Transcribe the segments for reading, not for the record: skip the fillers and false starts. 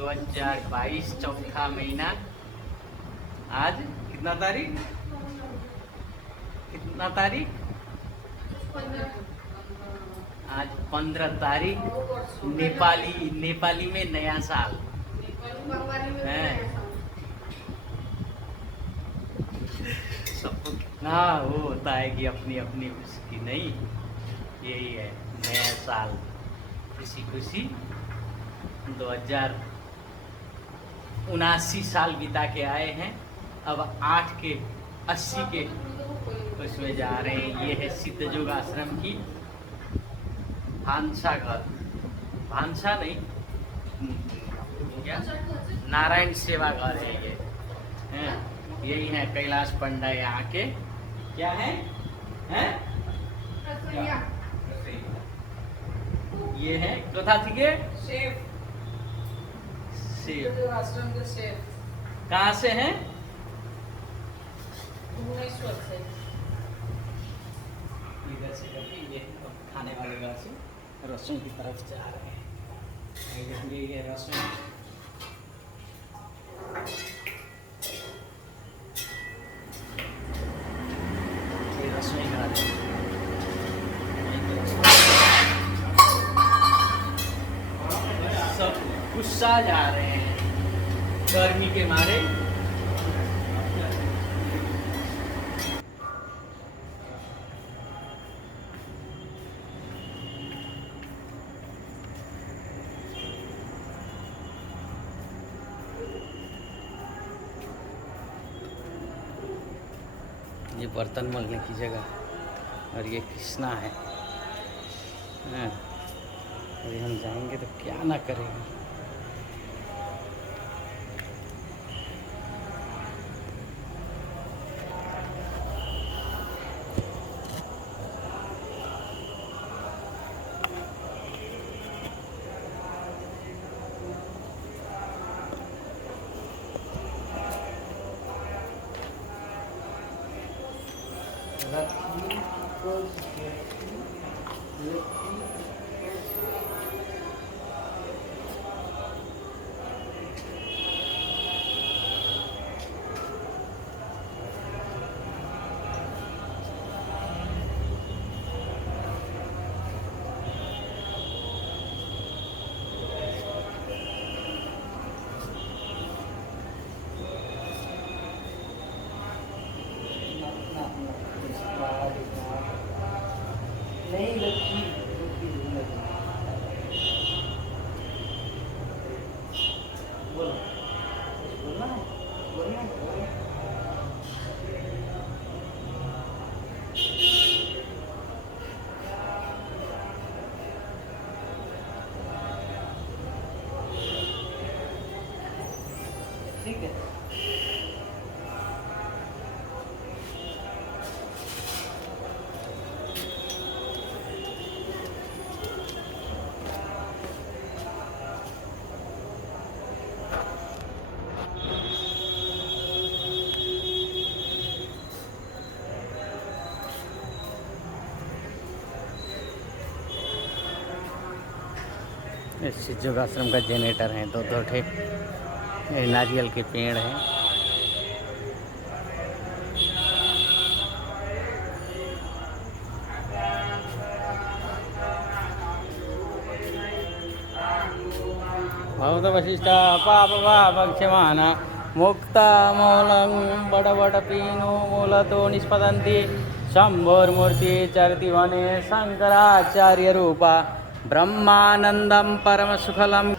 2022 चौथा महीना। आज कितना तारीख? कितना तारीख? आज 15 तारीख। नेपाली में नया साल है। सबको कितना वो होता है कि अपनी अपनी उसकी नहीं, यही है नया साल। खुशी खुशी 2079 साल बिता के आए हैं। अब 8 के 80 के उसमें जा रहे हैं। ये है सिद्ध योग आश्रम की भानसा घर, भानसा नहीं क्या, नारायण सेवा घर है ये हैं। यही है कैलाश पंडा यहाँ के। क्या है, हैं? ये है कथा थी के शेफ। आश्रम के शेफ कहाँ से हैं? भुवनेश्वर से। इधर से करके ये खाने वाले घर से रसोई की तरफ जा रहे हैं। ये रसोई, ये रसोई घर है। सब गुस्सा जा रहे हैं गर्मी के मारे। ये बर्तन मलने की जगह और ये कृष्णा है। अभी हम जाएंगे तो क्या ना करेंगे। नहीं लक्ष्मी बोलो, बोलना है, बोलना है। ठीक है। सिद्ध योग आश्रम का जनरेटर है। दो ठे नारियल के पेड़ हैं। भवत वशिष्ठ पाप क्षमान मुक्ता मूलं बड़ पीनो मूलतो निष्पतन्ति शंभोर्मूर्ति चरति वने शंकराचार्य रूपा ब्रह्मानंदम परम सुखलम।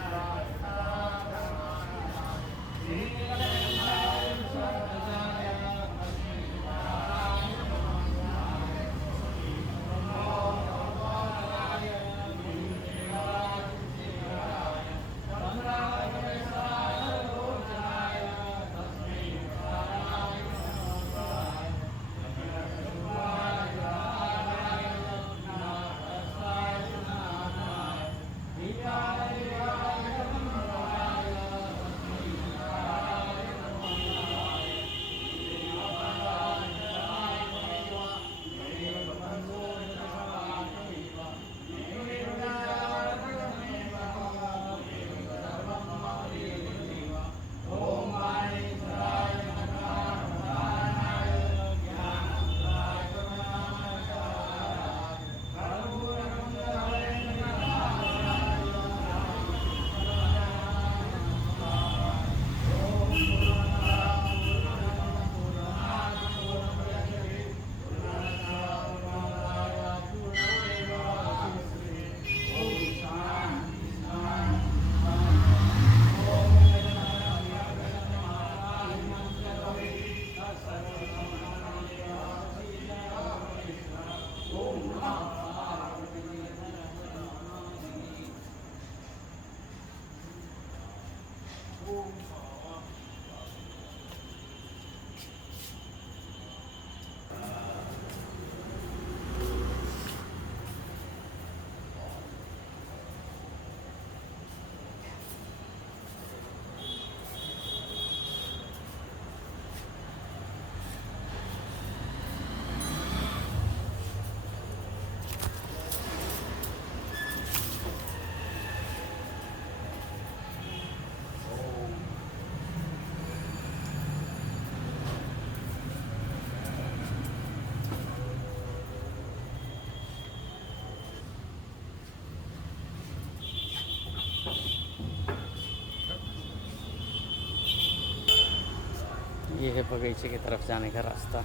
ये है बगीचे की तरफ जाने का रास्ता।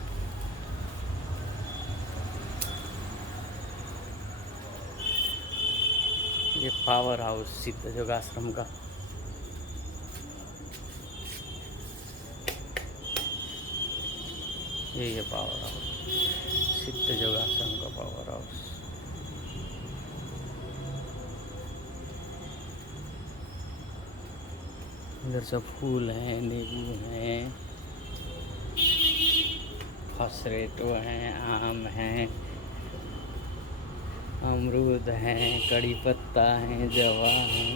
ये पावर हाउस सिद्ध योगाश्रम का। ये है पावर हाउस, सिद्ध योगाश्रम का पावर हाउस। इधर सब फूल हैं, नींबू हैं, फसरेटो हैं, आम हैं, अमरूद हैं, कड़ी पत्ता हैं, जवा हैं।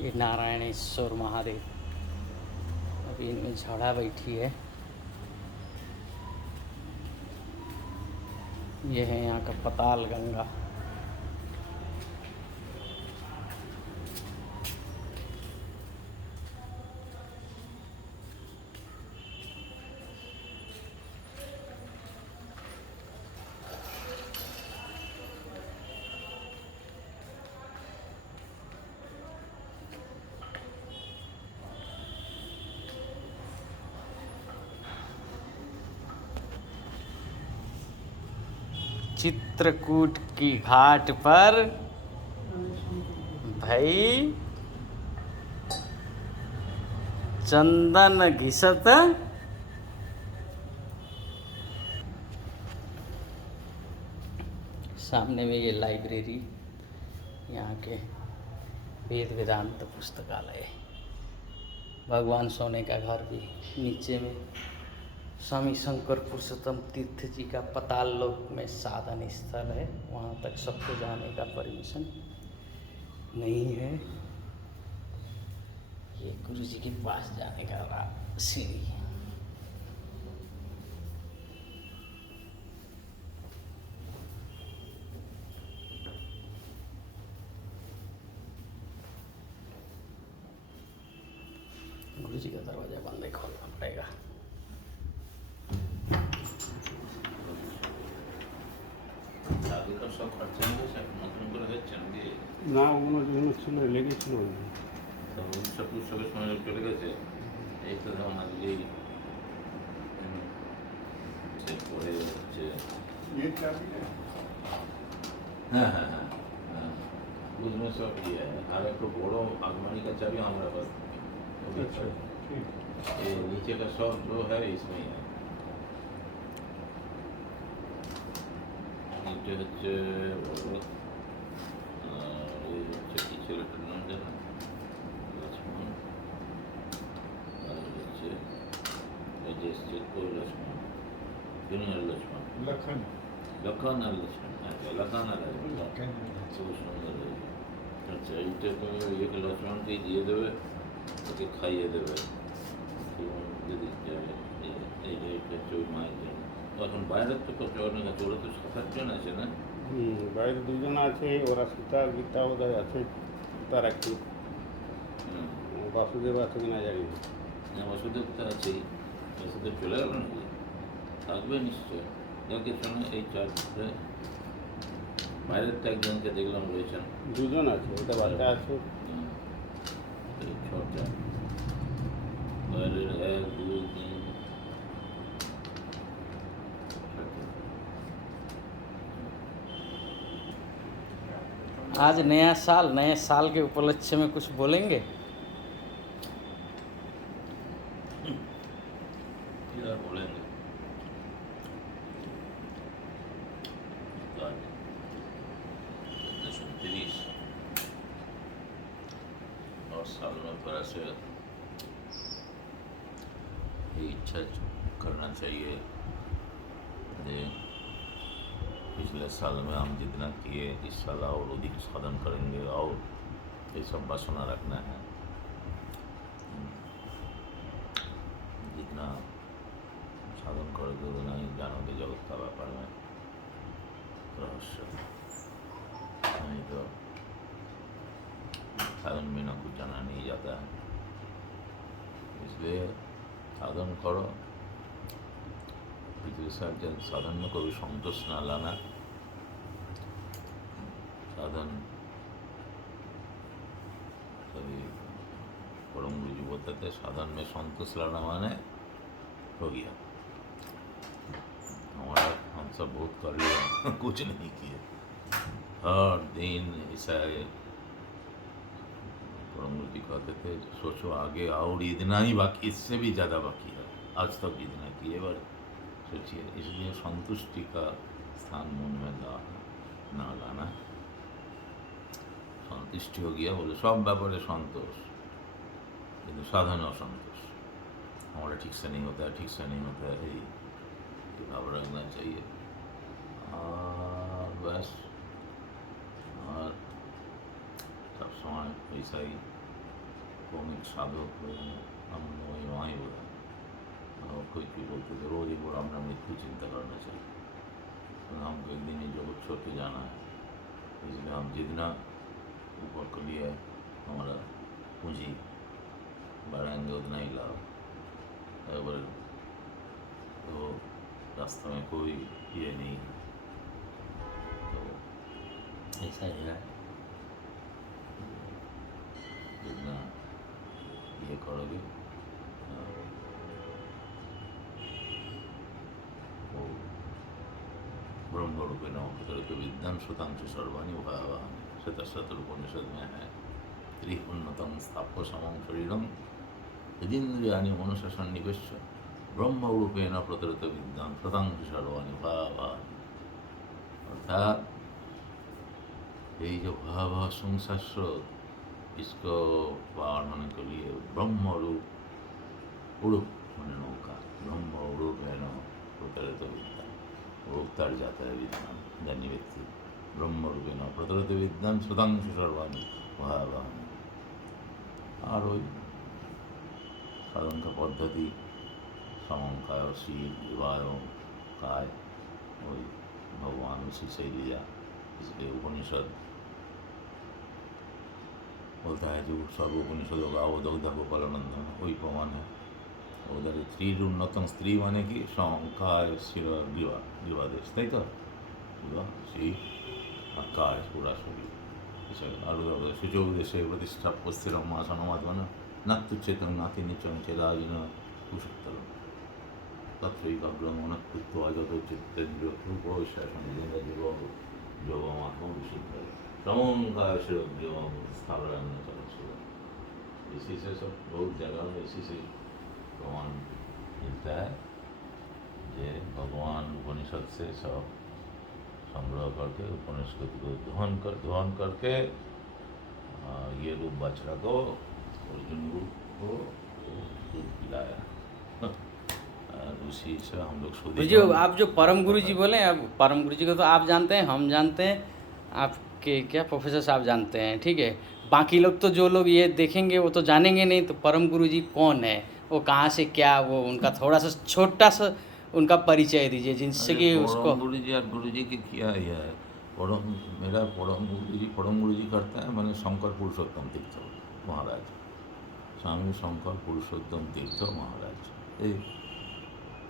ये नारायणेश्वर महादेव, अभी इनमें झाड़ा बैठी है। ये है यहाँ का पताल गंगा। चित्रकूट की घाट पर भाई चंदन घिसत। सामने में ये लाइब्रेरी, यहाँ के वेद वेदांत पुस्तकालय, भगवान सोने का घर भी नीचे में। स्वामी शंकर पुरुषोत्तम तीर्थ जी का पताल लोक में साधन स्थल है, वहाँ तक सबको जाने का परमिशन नहीं है। ये गुरु जी के पास जाने का सीढ़ी है। गुरु जी का दरवाजा बंद ही खोलना पड़ेगा। না ওগুলো জন্য ছিল লেগেছিল উৎসব উৎসবের সময় চলে গেছে। এই তো যেমন আজকেই পরে হচ্ছে হ্যাঁ হ্যাঁ হ্যাঁ হ্যাঁ उसमें सब ये है। और एक बड़ो आलमारी का चाबी हमारे पास ये नीचे का सब जो है इसमें ही है। नीचे হচ্ছে বড় এই হচ্ছে কি ছেলেটার নাম জানো? লক্ষ্মণ। আর হচ্ছে এই যে শেখর লক্ষ্মণ, জুনিয়র লক্ষ্মণ, লক্ষণ লক্ষণ আর লক্ষ্মণ। আচ্ছা লক্ষণ আর লক্ষ্মণ খুব সুন্দর হয়েছে। আচ্ছা এইটা তুমি ইয়েকে লক্ষ্মণকেই দিয়ে দেবে, ওকে খাইয়ে দেবে যদি এই যে এটা হচ্ছে ওই মায়ের জন্য। এখন বাইরের তো কত অনেক আছে, ওরা তো ৭-৮ জন আছে না? বাইরে দুজন আছে, ওরা সীতা গীতা বোধহয় আছে, তার একটি বাসুদেব আছে কিনা জানি না। হ্যাঁ ওষুধের তো আছেই, ওষুধের চলে গেল নাকি? থাকবে নিশ্চয়। যাকে শোনে এই চারটে বাইরের তো একজনকে দেখলাম রয়েছেন। দুজন আছে, এটা বাচ্চা আছে। এই ছটা বাইরের ১, ২, ৩ आज नया साल, नए साल के उपलक्ष्य में कुछ बोलेंगे? क्या बोलेंगे? आज 29 और साल में थोड़ा से ये इच्छा करना चाहिए जे पिछले साल में हम जितना किए इस साल और अधिक साधन करेंगे और ये सब वासना रखना है। जितना साधन करोगे उतना ही जानोगे जगत का व्यापार में रहस्य। नहीं तो साधन बिना कुछ जाना नहीं जाता है। इसलिए साधन करो, पिछले साल के साधन में कोई संतोष ना लाना। साधन कभी परम गुरु जी बोलते थे साधन में संतोष लाना माने हो गया। हमारा हम सब बहुत कर लिया कुछ नहीं किए, हर दिन ऐसा है। परम गुरु जी कहते थे सोचो आगे और इतना ही बाकी, इससे भी ज़्यादा बाकी है, आज तक इतना किए बार सोचिए। इसलिए संतुष्टि का स्थान मन में ना लाना। संतुष्टि हो गया बोले सब ব্যাপারে संतोष, किंतु साधन असंतोष। हमारा ठीक से नहीं होता है, ठीक से नहीं होता है, यही भाव रखना चाहिए। और बस, और सब समय वैसा ही कौमिक साधक हम वही वहीं बोला। और कोई बोलते थे रोज एक बार अपना मृत्यु चिंता करना चाहिए, तो हमको एक दिन ही जगत छोड़ के जाना है, इसलिए हम जितना ऊपर के लिए हमारा पूंजी बढ़ाएंगे उतना ही लाभ। अगर तो रास्ते में कोई ये नहीं है, तो ऐसा ही है। जितना ये करोगे वो ब्रह्म रूपे न तो विद्वान शतांश सर्वाणी भावानी शतशतरूपनिषद में है। त्रिपुन्नतम स्थाप्य समम शरीरम यदीन्द्रियाणि मनुष्य सन्निवेश ब्रह्म रूपेण प्रतरित विद्वान शतांश सर्वाणी भावानी। अर्थात यही जो भाव संसार स्रोत, इसको पार होने के लिए ब्रह्म रूप उड़ुप मैंने नौका ब्रह्म रूप है न प्रतरित विद्वान, उड़ुकतार जाता है विद्वान ज्ञानी व्यक्ति। ब्रह्म रूपे न प्रतरित विद्वान शतांश सर्वाणी भावानी। और वही साधन का पद्धति समंकाय शील विवाह काय वही भगवान उसी से लिया। इसलिए उपनिषद बोलता है जो सर्वोपनिषदों का अवदग्ध गोपालानंदन वही प्रमाण है। उधर स्त्री उन्नतम स्त्री माने कि संकाय शिर ग्रीवा ग्रीवादेश ताई तो ग्रीवा श्री काय पूरा शरीर इसे और शुचोदेशे प्रतिष्ठा स्थिरम आसनमात्मन नात्युच्चेतन नाति निचम चेलाजिन कुशुत्तरम तत्रैकाग्रम मनःकृत्वा जतो चित्तेन्द्रिय रूपो शासनेन योगमात्म विशुद्ध समंकाय शिर ग्रीवा स्थावरण चलक्षुर। इसी से सब बहुत जगह में इसी से प्रमाण मिलता है। ये भगवान उपनिषद से सब संग्रह करके उपनिषद को ध्वन करके ये रूप बछड़ा को अर्जुन रूप को दूध पिलाया। उसी से हम लोग जो आप जो परम गुरु जी बोले, अब परम गुरु जी को तो आप जानते हैं, हम जानते हैं, आपके क्या प्रोफेसर साहब जानते हैं, ठीक है। बाकी लोग तो जो लोग ये देखेंगे वो तो जानेंगे नहीं। तो परम गुरु जी कौन है, वो कहाँ से, क्या वो उनका थोड़ा सा छोटा सा उनका परिचय दीजिए जिनसे कि उसको। गुरु जी की किया है मेरा परम गुरु जी करता है मैंने शंकर पुरुषोत्तम तीर्थ महाराज, स्वामी शंकर पुरुषोत्तम तीर्थ महाराज एक।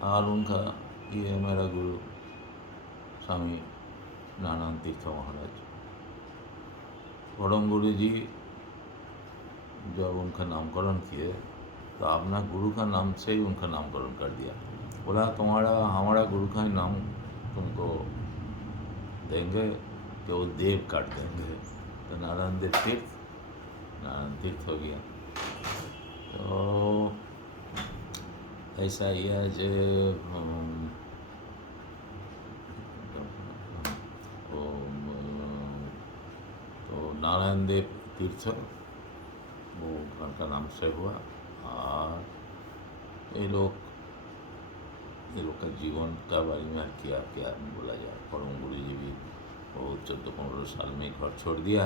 और उनका ये मेरा गुरु स्वामी नानंद तीर्थ महाराज। परम गुरु जी जब उनका नामकरण किए तो अपना गुरु का नाम से ही उनका नामकरण कर दिया। बोला तुम्हारा हमारा गुरु का ही नाम तुमको देंगे कि वो देव काट देंगे, तो नारायण देव तीर्थ हो गया। तो ऐसा ही है जो तो नारायण देव तीर्थ वो उनका नाम से हुआ। और ये लोग का जीवन का बारे में क्या क्या बोला जाए। परम गुरु जी भी वो 14-15 साल में घर छोड़ दिया।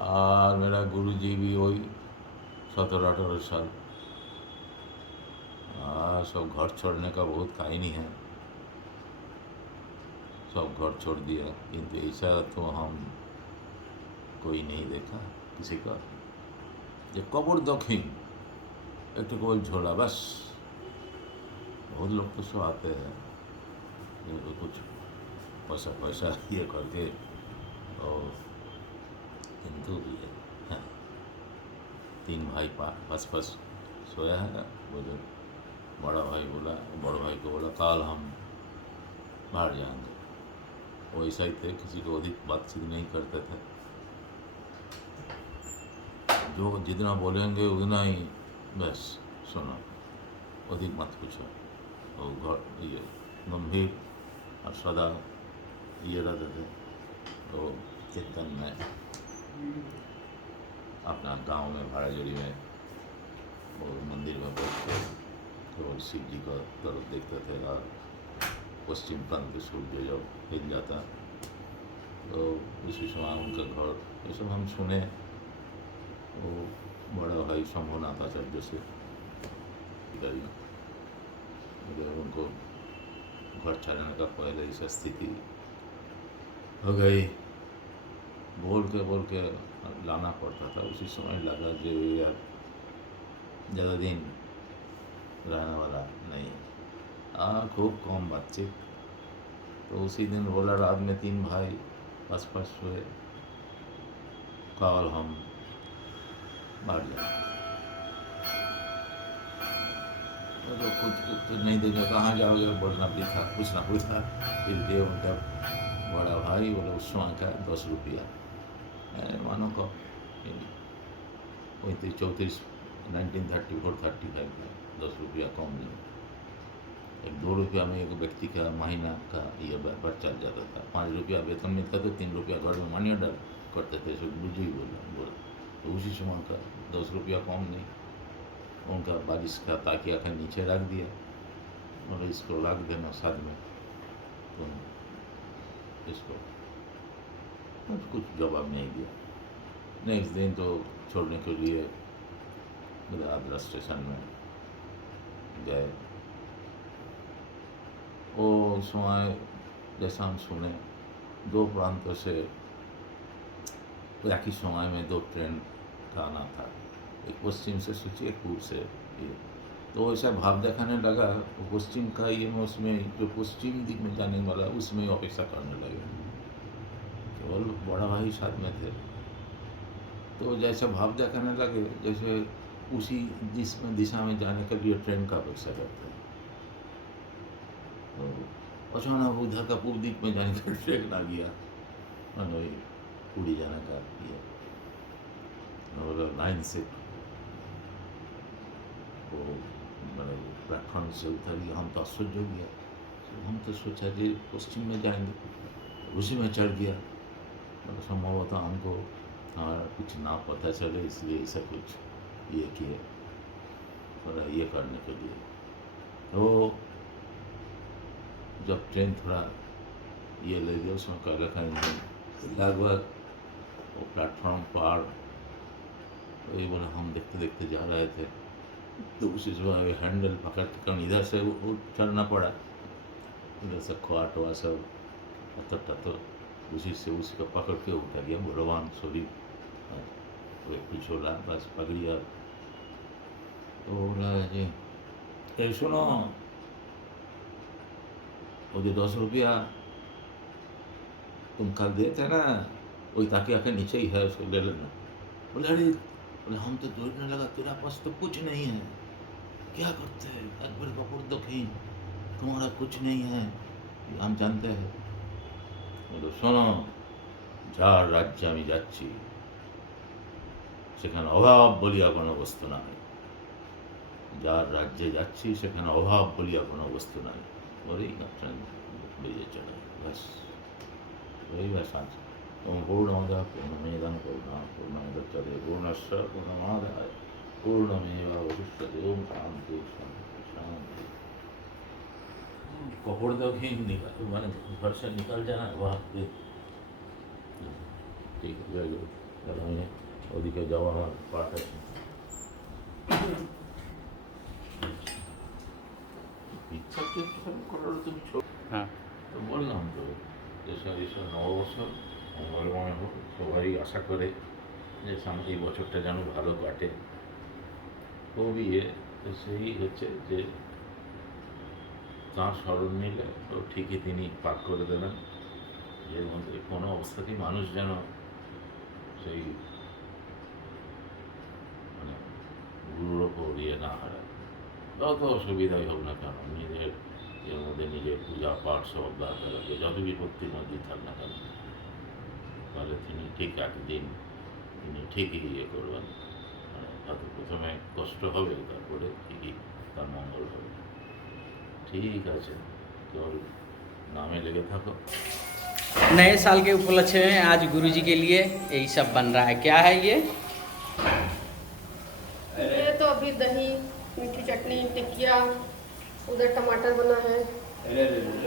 और मेरा गुरु जी भी वही 17-18 साल। सब घर छोड़ने का बहुत कहानी है, सब घर छोड़ दिया। किंतु ऐसा तो हम कोई नहीं देखा किसी का। ये कब्र दक्षिण एक तो केवल झोला बस। बहुत लोग तो सब आते हैं ये कुछ पैसा ये करके, और तो भी है। हाँ। 3 भाई पास पास सोया है। बोले बड़ा भाई बोला, बड़े भाई को बोला कल हम बाहर जाएंगे। वो ऐसा ही थे, किसी को अधिक बातचीत नहीं करते थे, जो जितना बोलेंगे उतना ही बस सुनो, अधिक मत पूछो। और ये गंभीर और सदा ये रहते थे। तो कीर्तन में अपना गांव में भाड़ाजोड़ी में वो मंदिर में बैठ के केवल शिव जी का तरफ देखते थे और पश्चिम प्रांत के सूर्य जब हिल जाता तो उसी समय उनका घर, ये सब हम सुने। वो बड़ा भाई शंभुनाथ आचार्य से इधर उनको घर छाड़ने का पहले ऐसा स्थिति हो गई। बोल के लाना पड़ता था। उसी समय लगा जो यार ज़्यादा दिन रहने वाला नहीं है। खूब कम बातचीत। तो उसी दिन बोला रात में 3 भाई पास पास सोए, कल हम बाहर जाए। तो कुछ उत्तर नहीं देगा, कहाँ जाओगे बोलना भी था, पूछना भी था। फिर के उनका बड़ा भाई बोले उस समय का 10 रुपया, मानो को 35-34 1934-35 का 10 रुपया कम नहीं। 1-2 रुपया में एक व्यक्ति का महीना का ये व्यापार चल जाता था। 5 रुपया वेतन मिलता तो 3 रुपया घर में मनी ऑर्डर करते थे। सब बुझी बोला तो उसी समय का 10 रुपया कम नहीं। उनका बारिश का ताकिया का नीचे रख दिया और इसको रख देना साथ में, तो इसको कुछ जवाब नहीं दिया। नेक्स्ट दिन तो छोड़ने के लिए आगरा स्टेशन में गए। वो समय जैसा हम सुने 2 प्रांतों से एक ही समय में 2 ट्रेन का आना था, एक पश्चिम से सोचिए, एक पूर्व से ये। तो ऐसा भाव दिखाने लगा वो पश्चिम का ये में, उसमें जो पश्चिम दिख में जाने वाला उसमें अपेक्षा करने लगे। केवल बड़ा भाई साथ में थे तो जैसे भाव दिखाने लगे जैसे उसी दिशा में जाने के लिए ट्रेन का अपेक्षा करते हैं। तो अचानक उधर का पूर्व दिख में जाने का ट्रेन आ गया और वही पूरी जाने का किया और लाइन से वो मैंने प्लेटफॉर्म से उतरी। हम तो आश्चर्य हो गया, हम तो सोचा जी पश्चिम में जाएंगे, उसी में चढ़ गया। मतलब संभवतः हमको कुछ ना पता चले इसलिए ऐसा कुछ ये किए और ये करने के लिए। तो जब ट्रेन थोड़ा ये ले गया उसमें कह रखा लगभग वो प्लेटफॉर्म पार, वही बोला हम देखते देखते जा रहे थे तो उसी समय हैंडल पकड़ कर इधर से वो चढ़ना पड़ा, इधर से ख्वाट हुआ सब तो उसी से उसी का पकड़ के उठा गया भगवान सभी पिछोला बस पकड़िया। तो बोला जी सुनो वो जो 10 रुपया तुम कल दिए थे ना वही ताकि आके नीचे ही है, उसको ले लेना। बोले अरे, बोले हम तो दौड़ने लगा, तेरा पास तो कुछ नहीं है, क्या करते हैं अकबर कपूर दुखी, तुम्हारा कुछ नहीं है, हम जानते हैं। बोलो শোনো, যার রাজ্যে আমি যাচ্ছি সেখানে অভাব বলিয়া কোনো বস্তু নাই, যার রাজ্যে যাচ্ছি সেখানে অভাব বলিয়া কোনো বস্তু নাই। বলেই ট্রেন বেরিয়ে চলে ব্যাস, ওই ব্যাস আছে। ওম পূর্ণমদঃ পূর্ণমিদং পূর্ণাৎ পূর্ণস্য পূর্ণমাদায় পূর্ণমেবাবশিষ্যতে। ওম শান্তি शांति शांति। कपड़ देखी निकल मैंने घर से निकल जाना वहाँ पे ठीक है जाइए ওদিকে যাওয়া আমার পাঠ আছে। ইচ্ছাকে করার তুমি হ্যাঁ তো বললাম তো এসব নববছর মঙ্গলময় হোক, সবারই আশা করে যে সামনে এই বছরটা যেন ভালো কাটে। খুবই সেই হচ্ছে যে তাঁর স্মরণ নিলে তো ঠিকই তিনি পাক করে দেবেন। এর মধ্যে কোনো অবস্থাতেই মানুষ যেন সেই গুরুর ওপর ইয়ে না হারায়। যত অসুবিধাই হোক না কেন নিজের এর মধ্যে নিজের পূজা পাঠ সব অব্যাহত রাখবে, যত বিপত্তির মধ্যেই থাক না কেন, তাহলে তিনি ঠিক একদিন তিনি ঠিকই ইয়ে করবেন। তাতে প্রথমে কষ্ট হবে, তারপরে ঠিকই তার মঙ্গল হবে। ঠিক আছে, কেবল नामे लेके थको। नए साल के उपलक्ष्य में आज गुरुजी के लिए यही सब बन रहा है। क्या है ये तो अभी दही, मीठी चटनी, टिकिया, उधर टमाटर बना है,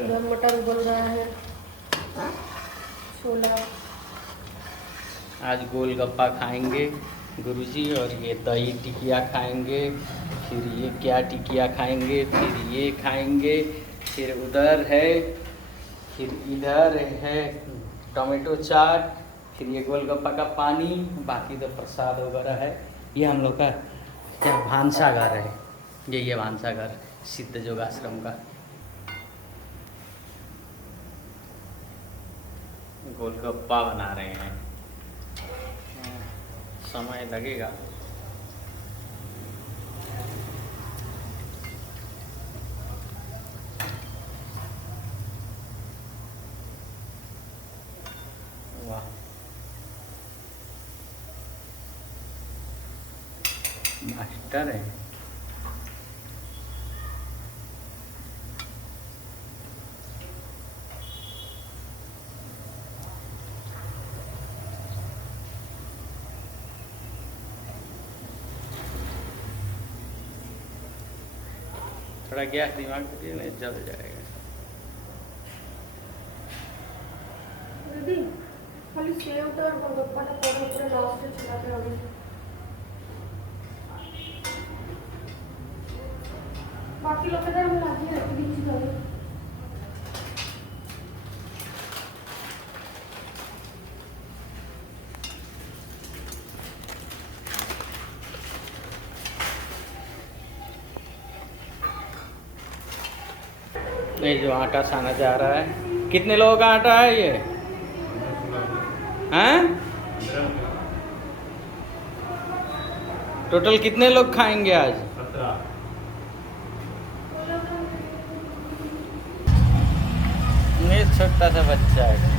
उधर मटर बन रहा है, छोला। आज गोलगप्पा खाएंगे गुरुजी, और ये दही टिकिया खाएंगे, फिर ये क्या टिकिया खाएंगे, फिर ये खाएंगे, फिर उधर है, फिर इधर है टोमेटो चाट, फिर ये गोलगप्पा का पानी, बाकी तो प्रसाद वगैरह है। ये हम लोग का क्या भानसाघर है, ये भानसाघर सिद्ध योगाश्रम का। गोलगप्पा बना रहे हैं, समय लगेगा। वाह, मास्टर है। थोड़ा गैस दिमाग पे दिए नहीं जल जाएगा। दीदी खाली सेव तो और गोलगप्पा ना पूरा पूरा लास्ट से चलाते रहोगे। बाकी लोग इधर हम लाती रहती बीच में। ये जो आटा साना जा रहा है, कितने लोगों का आटा है ये? हैं? टोटल कितने लोग खाएंगे आज? 17। ये छोटा सा बच्चा है।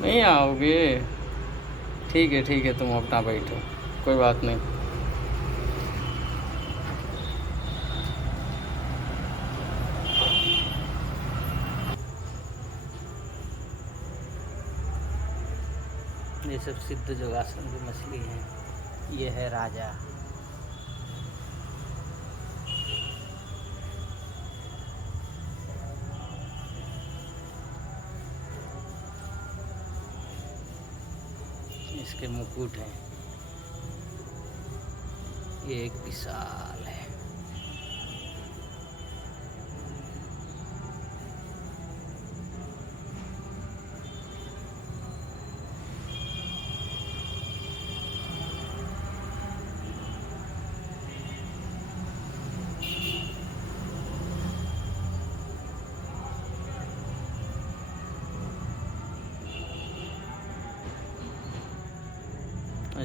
नहीं आओगे? ठीक है, तुम अपना बैठो, कोई बात नहीं। ये सब सिद्ध योगासन की मछली है। ये है राजा। इसके मुकुट हैं। ये एक विशाल है।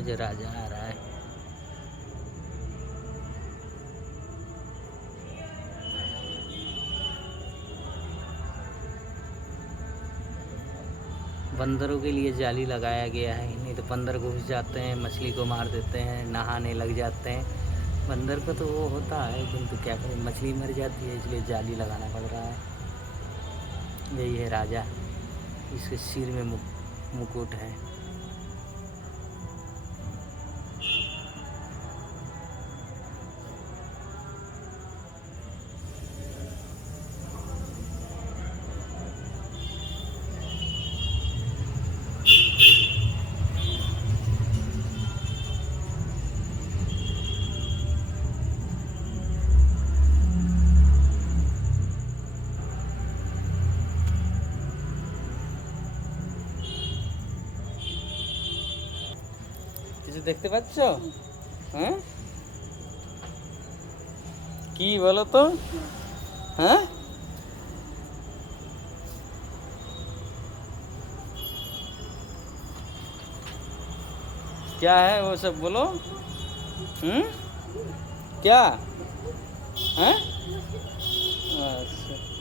जो राजा आ रहा है। बंदरों के लिए जाली लगाया गया है, नहीं तो बंदर घुस जाते हैं, मछली को मार देते हैं, नहाने लग जाते हैं। बंदर को तो वो होता है, किंतु क्या करें, मछली मर जाती है, इसलिए जाली लगाना पड़ रहा है। यही है राजा, इसके सिर में मुकुट है। কিছু দেখতে পাচ্ছ? হ্যাঁ, কি বলো তো? হ্যাঁ, क्या है वो सब बोलो? क्या है? अच्छा।